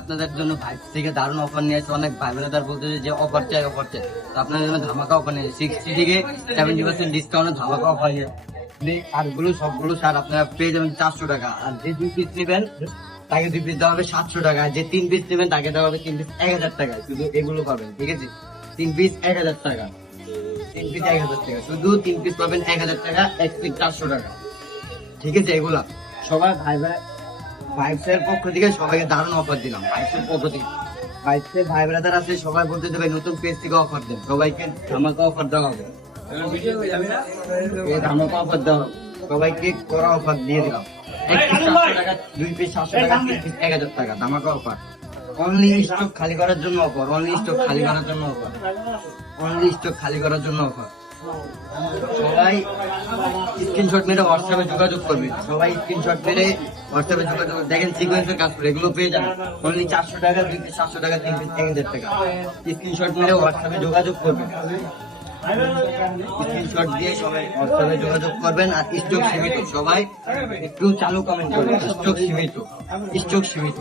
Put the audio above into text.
আপনাদের জন্য ভাই থেকে দারুণ অফার নিয়ে আসছে। অনেক ভাই বোনেরা বলতেছে যে অফার চাই অফার চাই, তো আপনাদের জন্য ধামাকা অফার নিয়ে 60 থেকে 70% ডিসকাউন্টে ধামাকা অফার নিয়ে আর গুলো সবগুলো সার আপনারা পেয়ে যাবেন 400 টাকা। আর যে 2 পিস নেবেন তাকে 2 পিস দেওয়া হবে 700 টাকা। আর যে 3 পিস নেবেন তাকে দেওয়া হবে 3 পিস 1000 টাকা। শুধু এগুলো পাবেন, ঠিক আছে? 3 পিস 1000 টাকা, 3 পিস 1000 টাকা, শুধু 3 পিস পাবেন 1000 টাকা, 1 পিস 400 টাকা, ঠিক আছে? এগুলা সবাই ভাই ভাই ভাইসের পক্ষ থেকে সবাইকে দারুণ অফার দিলাম। ভাইসের পক্ষ থেকে ভাইসের ভাই ব্রাদার আছে, সবাই বলতে দেবে নতুন পেজ থেকে অফার দেন, সবাইকে ধামাকা অফার দেওয়া হবে। এই ধামাকা অফার দেওয়া হবে, সবাইকে করা অফার দিয়ে দিলাম। 1 পিস 700 টাকা, 2 পিস 700 টাকা, 3 পিস 1000 টাকা, ধামাকা অফার। অনলি স্টক খালি করার জন্য অফার, অনলি স্টক খালি করার জন্য অফার, অনলি স্টক খালি করার জন্য অফার। সবাই স্ক্রিনশট মেরে হোয়াটসঅ্যাপে যোগাযোগ করবে, সবাই স্ক্রিনশট মেরে হোয়াটসঅ্যাপে যোগাযোগ দেখেন সিকোয়েন্সের কাজ করে এগুলো পেয়ে যাবেন অনলি 400 টাকা, 2 পিস 700 টাকা, 3 পিস 1000 টাকা। স্ক্রিনশট মেরে হোয়াটসঅ্যাপে যোগাযোগ করবেন, স্ক্রিনশট দিয়ে সবাই হোয়াটসঅ্যাপে যোগাযোগ করবেন। আর স্টক সীমিত, সবাই একটু চালু কমেন্ট করবেন, স্টক সীমিত, স্টক সীমিত।